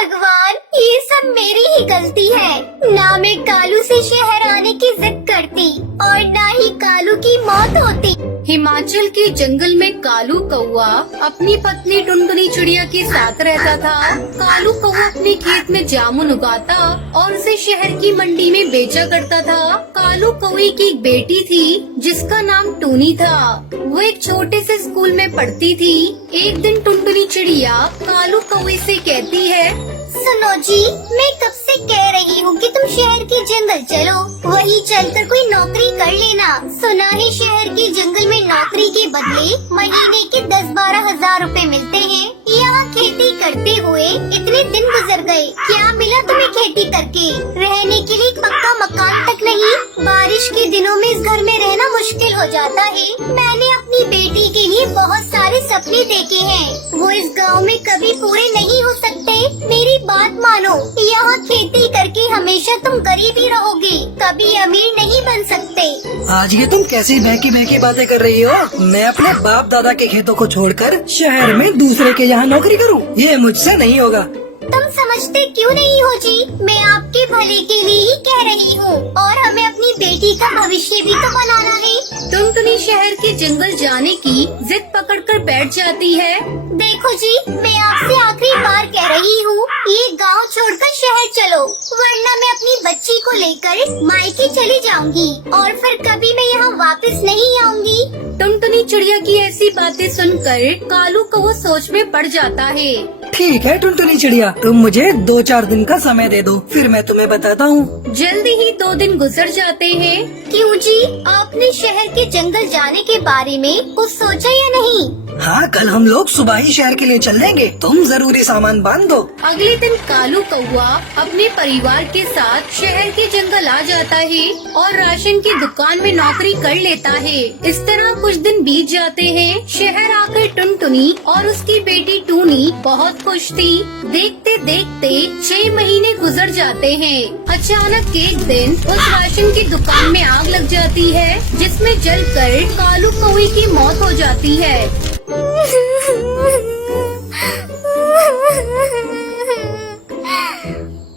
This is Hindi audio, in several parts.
भगवान, ये सब मेरी ही गलती है। ना मैं कालू से शहर आने की जिद करती और ना ही कालू की मौत होती। हिमाचल के जंगल में कालू कौआ अपनी पत्नी टुनटुनी चिड़िया के साथ रहता था। कालू कौआ अपने खेत में जामुन उगाता और उसे शहर की मंडी में बेचा करता था। कालू कौए की एक बेटी थी जिसका नाम टूनी था। वो एक छोटे से स्कूल में पढ़ती थी। एक दिन टुनटुनी चिड़िया कालू कौए से कहती है, सुनो जी, मैं कब से कह रही हूँ कि तुम शहर के जंगल चलो, वहीं चलकर कोई नौकरी कर लेना। सुना है शहर के जंगल में नौकरी के बदले महीने के 10-12 हजार रुपए मिलते हैं। यहाँ खेती करते हुए इतने दिन गुजर गए, क्या मिला तुम्हें खेती करके? रहने के लिए पक्का मकान तक नहीं। बारिश के दिनों में इस घर में रहना मुश्किल हो जाता है। मैंने अपनी बेटी के लिए बहुत सारे सपने देखे हैं, वो इस गाँव में कभी पूरे नहीं हो सकते। मेरी बात मानो, यहाँ खेती करके हमेशा तुम गरीब ही रहोगे, कभी अमीर नहीं बन सकते। आज ये तुम कैसी बहकी बहकी बातें कर रही हो? मैं अपने बाप दादा के खेतों को छोड़कर शहर में दूसरे के यहाँ नौकरी करूँ? ये मुझसे नहीं होगा। तुम समझते क्यों नहीं हो जी? मैं आपके भले के लिए ही कह रही हूँ, और हमें अपनी बेटी का भविष्य भी तो बनाना है। टुनटुनी शहर के जंगल जाने की जिद पकड़कर बैठ जाती है। देखो जी, मैं आपसे आखिरी बार कह रही हूँ, ये गांव छोड़कर शहर चलो, वरना मैं अपनी बच्ची को लेकर मायके चली जाऊंगी और फिर कभी मैं यहाँ वापस नहीं आऊंगी। टुनटुनी चिड़िया की ऐसी बातें सुनकर कालू कौआ सोच में पड़ जाता है। ठीक है टुनटुनी चिड़िया, तुम मुझे 2-4 दिन का समय दे दो, फिर मैं तुम्हें बताता हूँ। जल्दी ही 2 दिन गुजर जाते हैं। क्यों जी, आपने शहर के जंगल जाने के बारे में कुछ सोचा या नहीं? हाँ, कल हम लोग सुबह ही शहर के लिए चल देंगे, तुम जरूरी सामान बांध दो। अगले दिन कालू कौआ अपने परिवार के साथ शहर के जंगल आ जाता है और राशन की दुकान में नौकरी कर लेता है। इस तरह कुछ दिन बीत जाते हैं। शहर आकर टुनटुनी और उसकी बेटी टूनी बहुत खुश थी। देखते देखते 6 महीने गुजर जाते हैं। अचानक एक दिन उस राशन की दुकान में आग लग जाती है, जिसमें जलकर कालू कौए की मौत हो जाती है।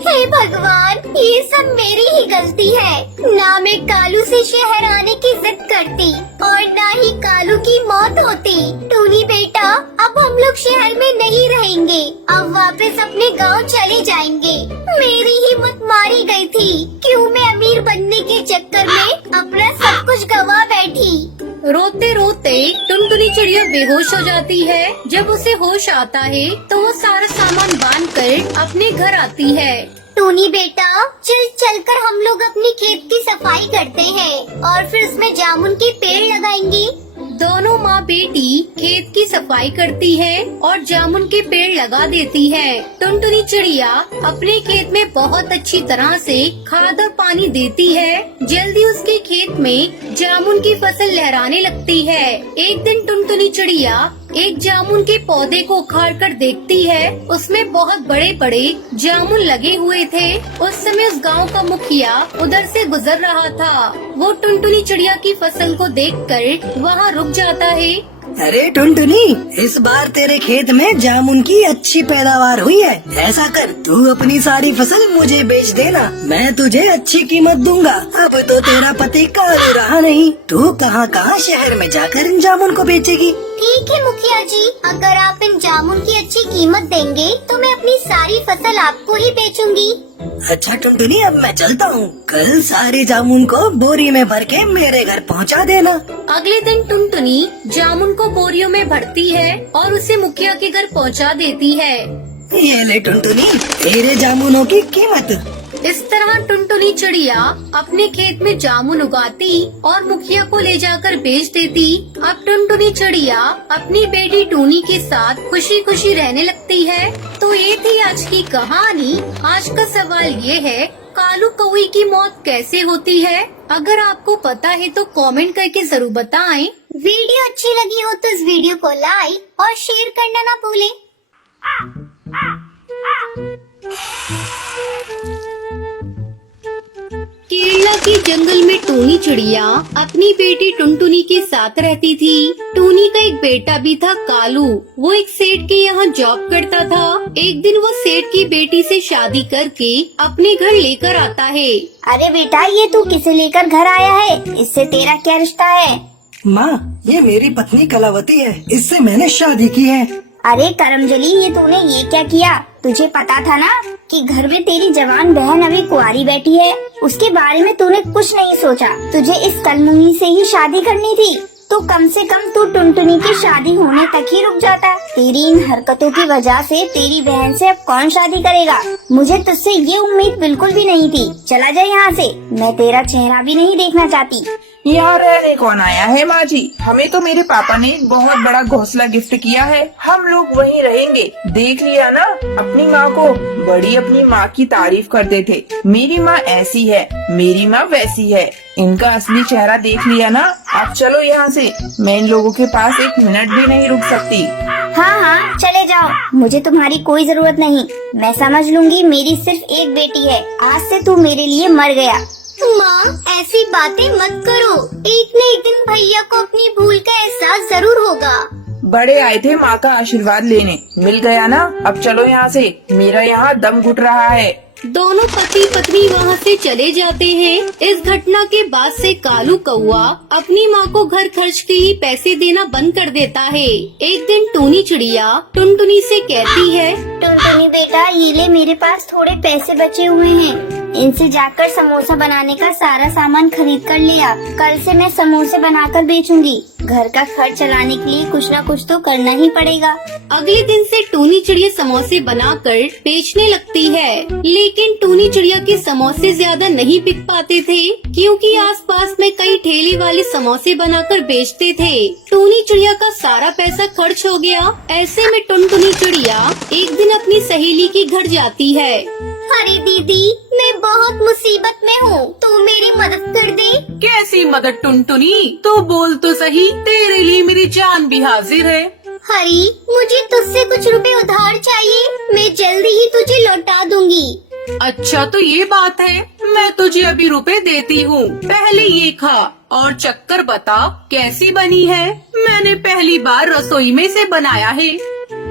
हे भगवान, ये सब मेरी ही गलती है। ना मैं कालू से शहर आने की जिद करती और ना ही कालू की मौत होती। टूनी बेटा, अब हम लोग शहर में नहीं रहेंगे, अब वापस अपने गांव चले जाएंगे। मेरी हिम्मत मारी गई थी। क्यों मैं अमीर बनने के चक्कर में अपना सब कुछ गंवा बैठी। रोते रोते टुनटुनी चिड़िया बेहोश हो जाती है। जब उसे होश आता है तो वो सारा सामान बांध कर अपने घर आती है। टूनी बेटा, चलकर हम लोग अपनी खेत की सफाई करते हैं और फिर उसमें जामुन के पेड़ लगाएंगे। दोनों माँ बेटी खेत की सफाई करती है और जामुन के पेड़ लगा देती है। टुनटुनी चिड़िया अपने खेत में बहुत अच्छी तरह से खाद और पानी देती है। जल्दी उसके खेत में जामुन की फसल लहराने लगती है। एक दिन टुनटुनी चिड़िया एक जामुन के पौधे को उखाड़ कर देखती है। उसमें बहुत बड़े बड़े जामुन लगे हुए थे। उस समय उस गांव का मुखिया उधर से गुजर रहा था। वो टुनटुनी चिड़िया की फसल को देखकर वहाँ रुक जाता है। अरे टुनटुनी, इस बार तेरे खेत में जामुन की अच्छी पैदावार हुई है। ऐसा कर, तू अपनी सारी फसल मुझे बेच देना, मैं तुझे अच्छी कीमत दूंगा। अब तो तेरा पति कालू रहा नहीं, तू कहाँ कहाँ शहर में जाकर इन जामुन को बेचेगी। ठीक है मुखिया जी, अगर आप इन जामुन की अच्छी कीमत देंगे तो मैं अपनी सारी फसल आपको ही बेचूंगी। अच्छा टुनटुनी, अब मैं चलता हूँ। कल सारे जामुन को बोरी में भर के मेरे घर पहुँचा देना। अगले दिन टुनटुनी जामुन को बोरियों में भरती है और उसे मुखिया के घर पहुंचा देती है। ये ले टुनटुनी, तेरे जामुनों की कीमत। इस तरह टुनटुनी चिड़िया अपने खेत में जामुन उगाती और मुखिया को ले जाकर बेच देती। अब टुनटुनी चिड़िया अपनी बेटी टूनी के साथ खुशी खुशी रहने लगती है। तो ये थी आज की कहानी। आज का सवाल ये है, कालू कौए की मौत कैसे होती है? अगर आपको पता है तो कमेंट करके जरूर बताएं। वीडियो अच्छी लगी हो तो इस वीडियो को लाइक और शेयर करना ना भूलें। कीड़ के जंगल में टूनी चिड़िया अपनी बेटी टुनटुनी के साथ रहती थी। टूनी का एक बेटा भी था कालू। वो एक सेठ के यहाँ जॉब करता था। एक दिन वो सेठ की बेटी से शादी करके अपने घर लेकर आता है। अरे बेटा, ये तू किसे लेकर घर आया है? इससे तेरा क्या रिश्ता है? माँ, ये मेरी पत्नी कलावती है। इससे मैंने शादी की है। अरे करमजली, ये तूने ये क्या किया? तुझे पता था ना कि घर में तेरी जवान बहन अभी कुंवारी बैठी है। उसके बारे में तूने कुछ नहीं सोचा। तुझे इस कलमुही से ही शादी करनी थी। तो कम से कम तू टुनटुनी की शादी होने तक ही रुक जाता। तेरी इन हरकतों की वजह से तेरी बहन से अब कौन शादी करेगा? मुझे तुझसे ये उम्मीद बिल्कुल भी नहीं थी। चला जा यहाँ से, मैं तेरा चेहरा भी नहीं देखना चाहती। यहाँ रहने कौन आया है माँ जी? हमें तो मेरे पापा ने एक बहुत बड़ा घोंसला गिफ्ट किया है। हम लोग वहीं रहेंगे। देख लिया ना अपनी माँ को? बड़ी अपनी माँ की तारीफ करते थे। मेरी माँ ऐसी है, मेरी माँ वैसी है। इनका असली चेहरा देख लिया ना? अब चलो यहाँ से। मैं इन लोगों के पास एक मिनट भी नहीं रुक सकती। हाँ हाँ, चले जाओ। मुझे तुम्हारी कोई जरूरत नहीं। मैं समझ लूंगी, मेरी सिर्फ एक बेटी है। आज से तू मेरे लिए मर गया। माँ, ऐसी बातें मत करो। एक न एक दिन भैया को अपनी भूल का एहसास जरूर होगा। बड़े आए थे माँ का आशीर्वाद लेने, मिल गया ना? अब चलो यहाँ से, मेरा यहाँ दम घुट रहा है। दोनों पति पत्नी वहाँ से चले जाते हैं। इस घटना के बाद से कालू कौआ अपनी माँ को घर खर्च के ही पैसे देना बंद कर देता है। एक दिन टूनी चिड़िया टुनटुनी से कहती है, टुनटुनी बेटा, ये ले, मेरे पास थोड़े पैसे बचे हुए हैं। इनसे जाकर समोसा बनाने का सारा सामान खरीद कर ले आ। कल से मैं समोसे बनाकर बेचूंगी। घर का खर्च चलाने के लिए कुछ न कुछ तो करना ही पड़ेगा। अगले दिन से टूनी चिड़िया समोसे बनाकर बेचने लगती है। लेकिन टूनी चिड़िया के समोसे ज्यादा नहीं बिक पाते थे, क्योंकि आसपास में कई ठेले वाले समोसे बनाकर बेचते थे। टूनी चिड़िया का सारा पैसा खर्च हो गया। ऐसे में टुनटुनी चिड़िया एक दिन अपनी सहेली के घर जाती है। अरे दीदी, मैं बहुत मुसीबत में हूँ, तू मेरी मदद कर दे। कैसी मदद टुनटुनी? तो बोल तो सही, तेरे लिए मेरी जान भी हाजिर है। हरी, मुझे तुझसे कुछ रुपए उधार चाहिए। मैं जल्दी ही तुझे लौटा दूंगी। अच्छा तो ये बात है, मैं तुझे अभी रुपए देती हूँ। पहले ये खा और चक्कर बता कैसी बनी है। मैंने पहली बार रसोई में से बनाया है।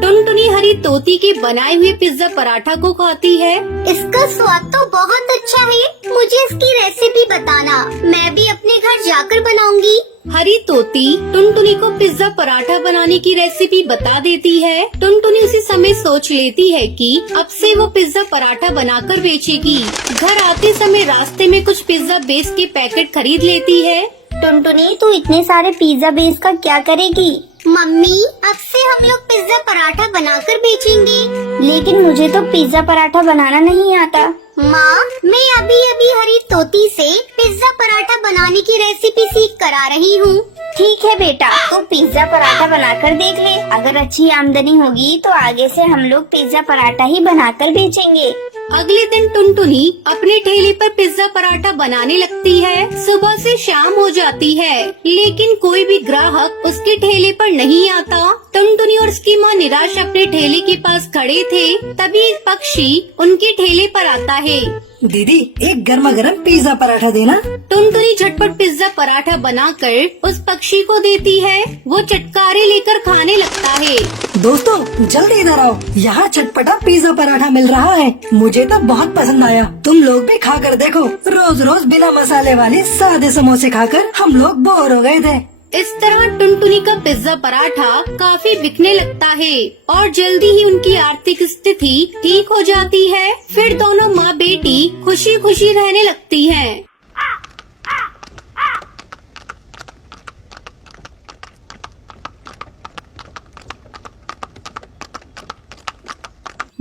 टुनटुनी हरी तोती के बनाए हुए पिज्जा पराठा को खाती है। इसका स्वाद तो बहुत अच्छा है। मुझे इसकी रेसिपी बताना, मैं भी अपने घर जाकर बनाऊंगी। हरी तोती टुनटुनी को पिज्जा पराठा बनाने की रेसिपी बता देती है। टुनटुनी उसी समय सोच लेती है कि अब से वो पिज्जा पराठा बनाकर बेचेगी। घर आते समय रास्ते में कुछ पिज्जा बेस के पैकेट खरीद लेती है। टुनटुनी, तू इतने सारे पिज्जा बेस का क्या करेगी? मम्मी, अब से हम लोग पिज्जा पराठा बनाकर बेचेंगे। लेकिन मुझे तो पिज्जा पराठा बनाना नहीं आता। माँ, मैं अभी अभी हरी तोती से पिज्जा पराठा बनाने की रेसिपी सीख कर आ रही हूँ। ठीक है बेटा, तो पिज्जा पराठा बनाकर देख ले। अगर अच्छी आमदनी होगी तो आगे से हम लोग पिज्जा पराठा ही बनाकर बेचेंगे। अगले दिन टुनटुनी अपने ठेले पर पिज्जा पराठा बनाने लगती है। सुबह से शाम हो जाती है, लेकिन कोई भी ग्राहक उसके ठेले पर नहीं आता। टुनटुनी और उसकी माँ निराश अपने ठेले के पास खड़े थे। तभी एक पक्षी उनके ठेले पर आता है। दीदी, एक गर्मा गर्म पिज्जा पराठा देना। टुनटुनी झटपट पिज्जा पराठा बनाकर उस पक्षी को देती है। वो चटकारे लेकर खाने लगता है। दोस्तों, जल्दी इधर आओ, यहाँ चटपटा पिज्जा पराठा मिल रहा है। मुझे तो बहुत पसंद आया। तुम लोग भी खाकर देखो। रोज रोज बिना मसाले वाले सादे समोसे खाकर हम लोग बोर हो गए थे। इस तरह टुनटुनी का पिज्जा पराठा काफी बिकने लगता है और जल्दी ही उनकी आर्थिक स्थिति ठीक हो जाती है। फिर दोनों माँ बेटी खुशी खुशी रहने लगती हैं।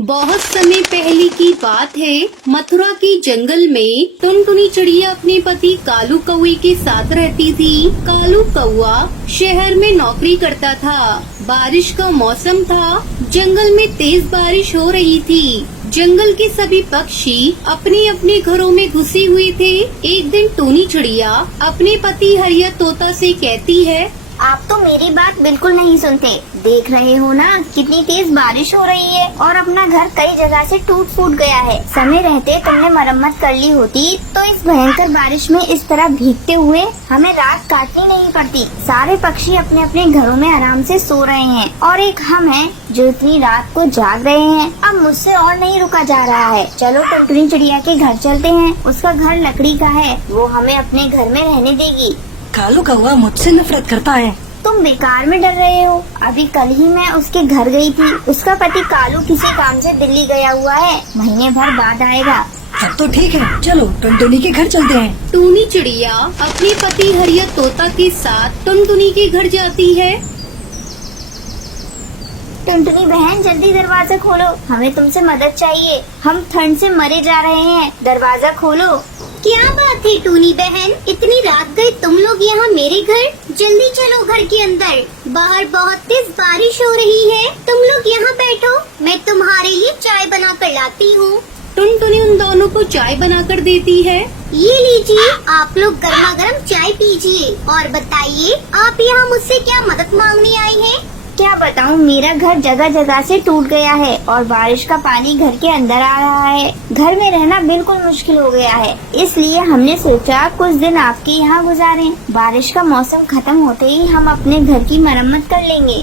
बहुत समय पहले की बात है। मथुरा के जंगल में टुनटुनी चिड़िया अपने पति कालू कौए के साथ रहती थी। कालू कौआ शहर में नौकरी करता था। बारिश का मौसम था। जंगल में तेज बारिश हो रही थी। जंगल के सभी पक्षी अपने अपने घरों में घुसे हुए थे। एक दिन टूनी चिड़िया अपने पति हरिया तोता से कहती है, आप तो मेरी बात बिल्कुल नहीं सुनते। देख रहे हो ना कितनी तेज बारिश हो रही है और अपना घर कई जगह से टूट फूट गया है। समय रहते तुमने मरम्मत कर ली होती तो इस भयंकर बारिश में इस तरह भीगते हुए हमें रात काटनी नहीं पड़ती। सारे पक्षी अपने अपने घरों में आराम से सो रहे हैं और एक हम हैं जो इतनी रात को जाग रहे हैं। अब मुझसे और नहीं रुका जा रहा है। चलो टुनटुनी चिड़िया के घर चलते हैं। उसका घर लकड़ी का है, वो हमें अपने घर में रहने देगी। कालू कौवा मुझसे नफरत करता है। तुम बेकार में डर रहे हो। अभी कल ही मैं उसके घर गई थी। उसका पति कालू किसी काम से दिल्ली गया हुआ है, महीने भर बाद आएगा। तब तो ठीक है, चलो टुनटुनी के घर चलते हैं। टूनी चिड़िया अपने पति हरिया तोता के साथ टुनटुनी के घर जाती है। टुनटुनी बहन जल्दी दरवाजा खोलो, हमें तुमसे मदद चाहिए। हम ठंड से मरे जा रहे हैं, दरवाजा खोलो। क्या बात है टूनी बहन, इतनी रात गए तुम लोग यहाँ मेरे घर? जल्दी चलो घर के अंदर, बाहर बहुत तेज बारिश हो रही है। तुम लोग यहाँ बैठो, मैं तुम्हारे लिए चाय बना कर लाती हूँ। टुनटुनी उन दोनों को चाय बनाकर देती है। ये लीजिए, आप लोग गर्मा गर्म चाय पीजिए और बताइए आप यहाँ मुझसे क्या मदद मांगने आई हैं? क्या बताऊँ, मेरा घर जगह जगह से टूट गया है और बारिश का पानी घर के अंदर आ रहा है। घर में रहना बिल्कुल मुश्किल हो गया है, इसलिए हमने सोचा कुछ दिन आपके यहाँ गुजारें। बारिश का मौसम खत्म होते ही हम अपने घर की मरम्मत कर लेंगे।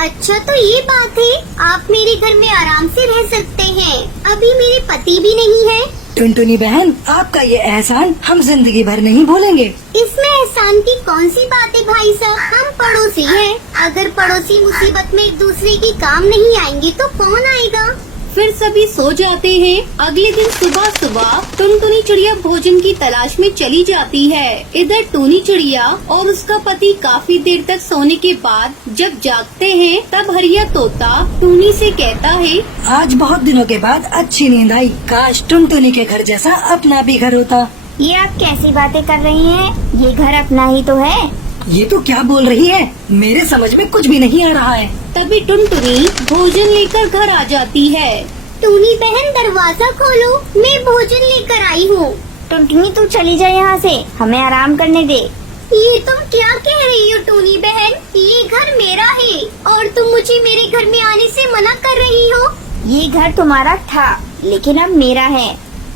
अच्छा तो ये बात है, आप मेरे घर में आराम से रह सकते हैं। अभी मेरे पति भी नहीं है। टुनटुनी बहन, आपका ये एहसान हम जिंदगी भर नहीं भूलेंगे। इसमें एहसान की कौन सी बात है भाई साहब, हम पड़ोसी हैं। अगर पड़ोसी मुसीबत में एक दूसरे के काम नहीं आएंगे तो कौन आएगा? फिर सभी सो जाते हैं। अगले दिन सुबह सुबह टुनटुनी चिड़िया भोजन की तलाश में चली जाती है। इधर टूनी चिड़िया और उसका पति काफी देर तक सोने के बाद जब जागते हैं तब हरिया तोता टूनी से कहता है, आज बहुत दिनों के बाद अच्छी नींद आई। काश टुनटुनी के घर जैसा अपना भी घर होता। ये आप कैसी बातें कर रही हैं? ये घर अपना ही तो है। ये तो क्या बोल रही है, मेरे समझ में कुछ भी नहीं आ रहा है। तभी टुनटुनी भोजन लेकर घर आ जाती है। टूनी बहन दरवाजा खोलो, मैं भोजन लेकर आई हूँ। टुनटुनी तू चली जा यहाँ से, हमें आराम करने दे। ये तुम क्या कह रही हो टूनी बहन? ये घर मेरा है और तुम मुझे मेरे घर में आने से मना कर रही हो। ये घर तुम्हारा था लेकिन अब मेरा है।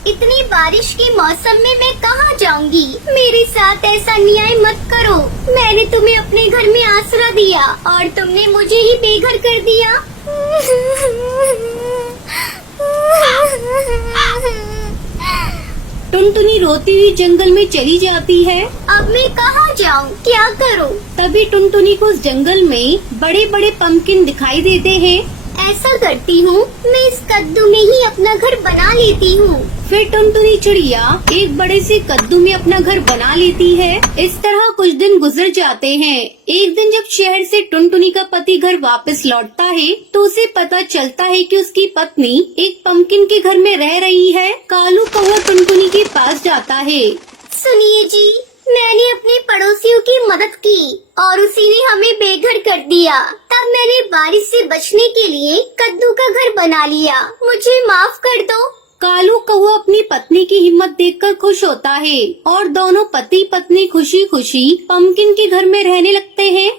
इतनी बारिश के मौसम में मैं कहाँ जाऊँगी? मेरे साथ ऐसा अन्याय मत करो। मैंने तुम्हें अपने घर में आसरा दिया और तुमने मुझे ही बेघर कर दिया। टुनटुनी रोती हुई जंगल में चली जाती है। अब मैं कहाँ जाऊँ, क्या करूँ? तभी टुनटुनी को उस जंगल में बड़े बड़े पंपकिन दिखाई देते हैं। ऐसा करती हूँ, मैं इस कद्दू में ही अपना घर बना लेती हूँ। फिर टुनटुनी चिड़िया एक बड़े से कद्दू में अपना घर बना लेती है। इस तरह कुछ दिन गुजर जाते हैं। एक दिन जब शहर से टुनटुनी का पति घर वापस लौटता है तो उसे पता चलता है कि उसकी पत्नी एक पंपकिन के घर में रह रही है। कालू कौवा टुनटुनी के पास जाता है। सुनिए जी, मैंने अपने पड़ोसियों की मदद की और उसी ने हमें बेघर कर दिया। तब मैंने बारिश से बचने के लिए कद्दू का घर बना लिया। मुझे माफ कर दो। कालू कौवा अपनी पत्नी की हिम्मत देखकर खुश होता है और दोनों पति पत्नी खुशी खुशी पंपकिन के घर में रहने लगते हैं।